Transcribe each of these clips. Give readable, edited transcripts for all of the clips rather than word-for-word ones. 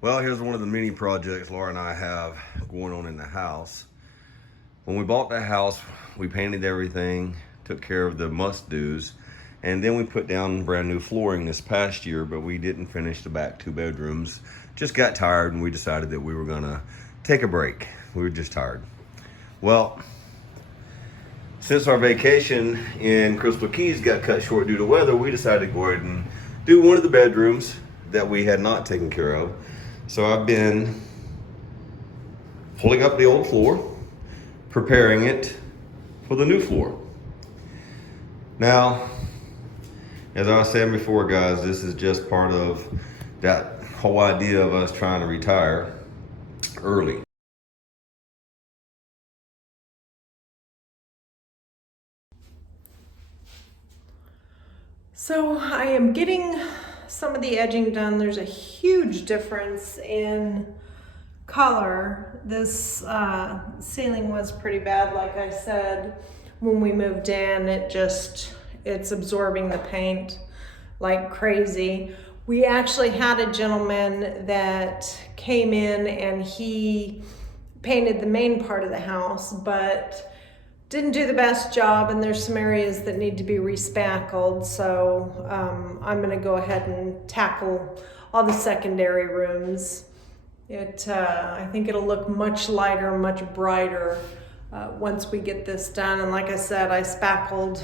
Well, here's one of the many projects Laura and I have going on in the house. When we bought the house, we painted everything, took care of the must-dos, and then we put down brand new flooring this past year, but we didn't finish the back 2 bedrooms. Just got tired and we decided that we were gonna take a break. We were just tired. Well, since our vacation in Crystal Keys got cut short due to weather, we decided to go ahead and do one of the bedrooms that we had not taken care of. So I've been pulling up the old floor, preparing it for the new floor. Now, as I was saying before, guys, this is just part of that whole idea of us trying to retire early. So I am getting some of the edging done. There's a huge difference in color. This ceiling was pretty bad, like I said. When we moved in, it's absorbing the paint like crazy. We actually had a gentleman that came in and he painted the main part of the house, but didn't do the best job, and there's some areas that need to be respackled. So I'm gonna go ahead and tackle all the secondary rooms. I think it'll look much lighter, much brighter once we get this done. And like I said, I spackled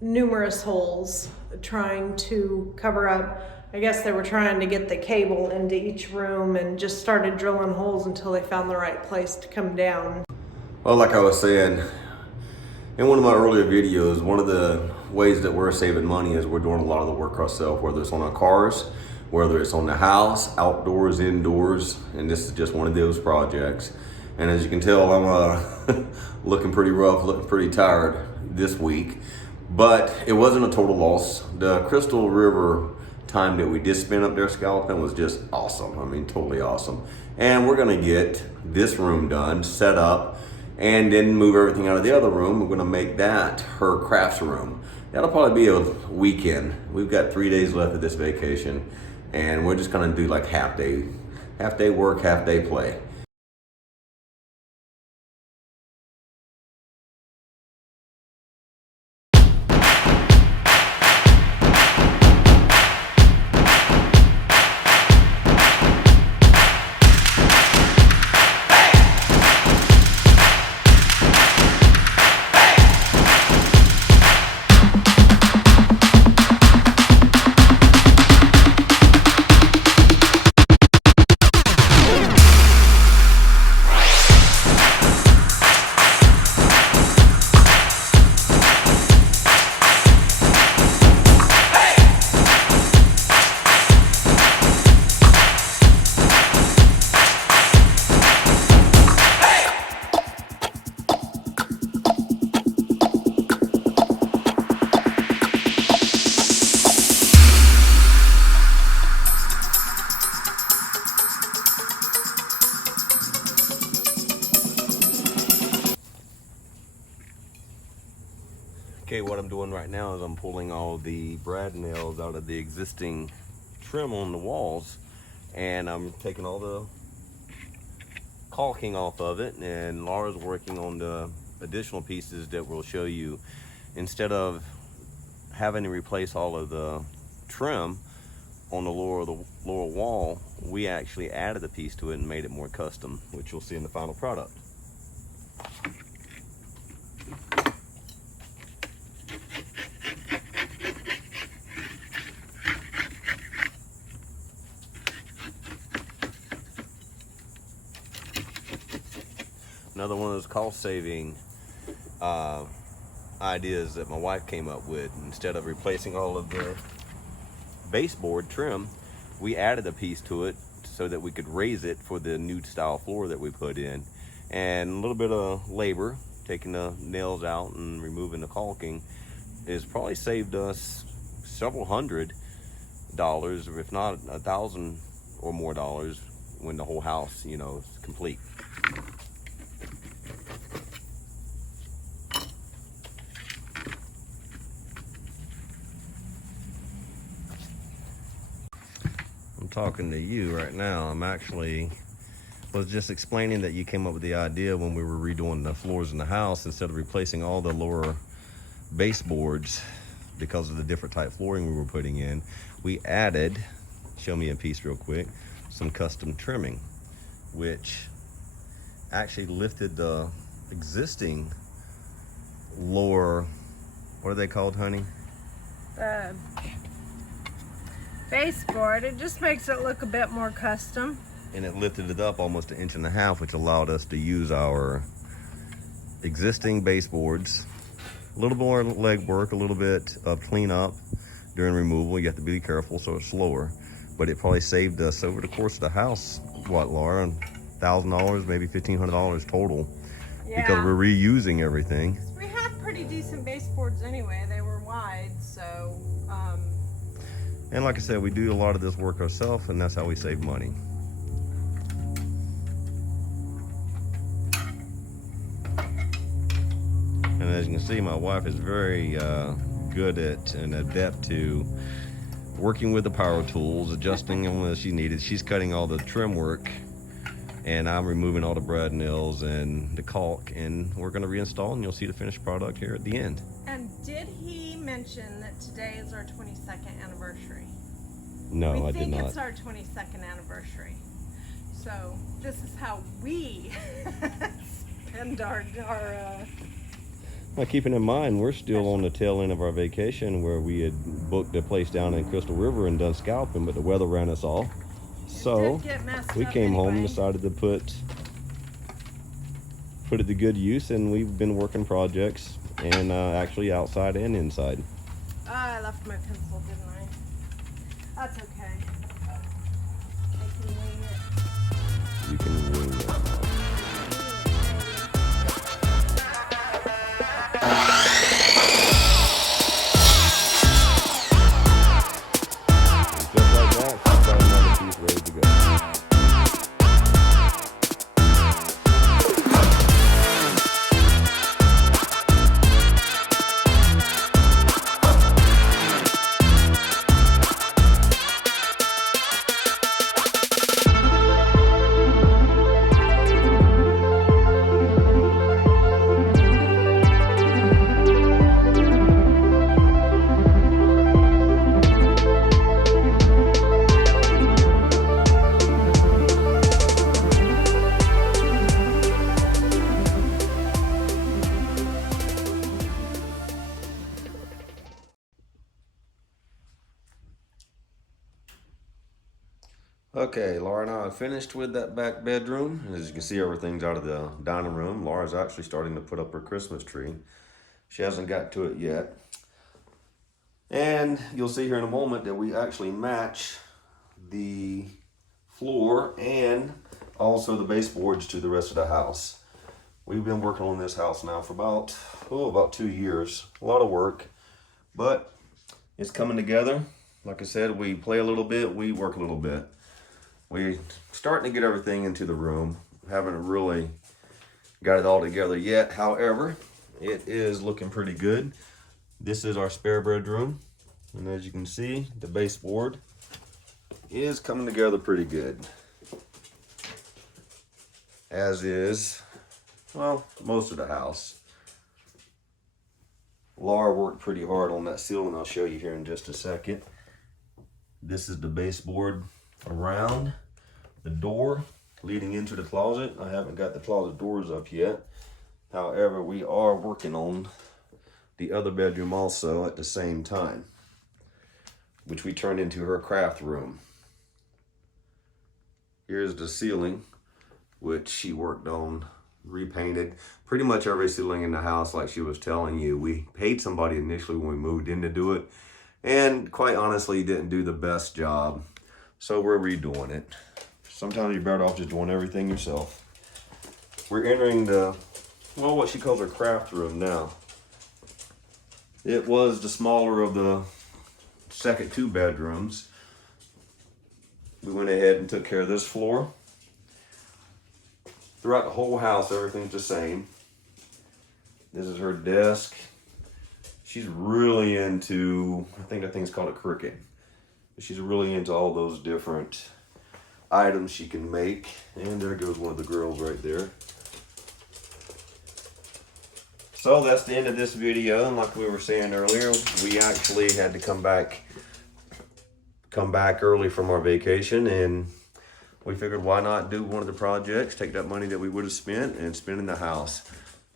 numerous holes trying to cover up. I guess they were trying to get the cable into each room and just started drilling holes until they found the right place to come down. Well, like I was saying in one of my earlier videos, one of the ways that we're saving money is we're doing a lot of the work ourselves, whether it's on our cars, whether it's on the house, outdoors, indoors, and this is just one of those projects. And as you can tell, I'm looking pretty rough, looking pretty tired this week, but it wasn't a total loss. The Crystal River time that we did spend up there scalping was just awesome. I mean, totally awesome. And we're gonna get this room done, set up, and then move everything out of the other room. We're gonna make that her crafts room. That'll probably be a weekend. We've got 3 days left of this vacation, and we're just gonna do like half day work, half day play. Okay, what I'm doing right now is I'm pulling all the brad nails out of the existing trim on the walls, and I'm taking all the caulking off of it, and Laura's working on the additional pieces that we'll show you. Instead of having to replace all of the trim on the lower wall, we actually added a piece to it and made it more custom, which you'll see in the final product. Another one of those cost-saving ideas that my wife came up with. Instead of replacing all of the baseboard trim, we added a piece to it so that we could raise it for the new style floor that we put in. And a little bit of labor, taking the nails out and removing the caulking, has probably saved us several $100, or if not $1,000 or more dollars, when the whole house, you know, is complete. talking to you right now. I'm actually was just explaining that you came up with the idea when we were redoing the floors in the house, instead of replacing all the lower baseboards because of the different type flooring we were putting in, we added, show me a piece real quick, some custom trimming, which actually lifted the existing lower, what are they called, honey? The baseboard, it just makes it look a bit more custom. And it lifted it up almost 1.5 inches, which allowed us to use our existing baseboards. A little more leg work, a little bit of cleanup during removal. You have to be careful, so it's slower. But it probably saved us over the course of the house, what, Laura? $1,000, maybe $1,500 total. Yeah. Because we're reusing everything. We had pretty decent baseboards anyway. They were wide, so. And like I said, we do a lot of this work ourselves, and that's how we save money. And as you can see, my wife is very good at and adept to working with the power tools, adjusting them as she needed. She's cutting all the trim work, and I'm removing all the brad nails and the caulk, and we're going to reinstall, and you'll see the finished product here at the end. And did he mention that today is our 22nd anniversary? No, I did not. We think it's our 22nd anniversary. So this is how we spend our Now, keeping in mind, we're still on the tail end of our vacation, where we had booked a place down in Crystal River and done scalping, but the weather ran us off. So we came home and decided to put it to good use, and we've been working projects, and actually outside and inside. I left my pencil, didn't I? That's okay. I can wing it. You can wing it. Just like that, she's got another piece ready to go. Okay, Laura and I have finished with that back bedroom. As you can see, everything's out of the dining room. Laura's actually starting to put up her Christmas tree. She hasn't got to it yet. And you'll see here in a moment that we actually match the floor and also the baseboards to the rest of the house. We've been working on this house now for about 2 years. A lot of work, but it's coming together. Like I said, we play a little bit, we work a little bit. We're starting to get everything into the room. Haven't really got it all together yet. However, it is looking pretty good. This is our spare bedroom. And as you can see, the baseboard is coming together pretty good. As is, well, most of the house. Laura worked pretty hard on that ceiling. I'll show you here in just a second. This is the baseboard around the door leading into the closet. I haven't got the closet doors up yet. However, we are working on the other bedroom also at the same time, which we turned into her craft room. Here's the ceiling, which she worked on, repainted. Pretty much every ceiling in the house, like she was telling you. We paid somebody initially when we moved in to do it, and quite honestly didn't do the best job. So we're redoing it. Sometimes you're better off just doing everything yourself. We're entering the, well, what she calls her craft room now. It was the smaller of the second 2 bedrooms. We went ahead and took care of this floor. Throughout the whole house, everything's the same. This is her desk. She's really into, I think that thing's called a Cricut. She's really into all those different items she can make. And there goes one of the girls right there. So that's the end of this video. And like we were saying earlier, we actually had to come back early from our vacation, and we figured why not do one of the projects, take that money that we would have spent and spend in the house.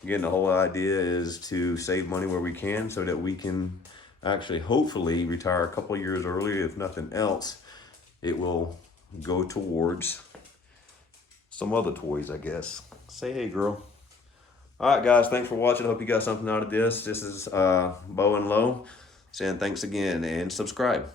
Again, the whole idea is to save money where we can so that we can actually hopefully retire a couple years earlier. If nothing else, it will go towards some other toys, I guess. Say hey, girl. All right, guys, thanks for watching. I hope you got something out of this. This is Bo and Lo saying thanks again, and subscribe.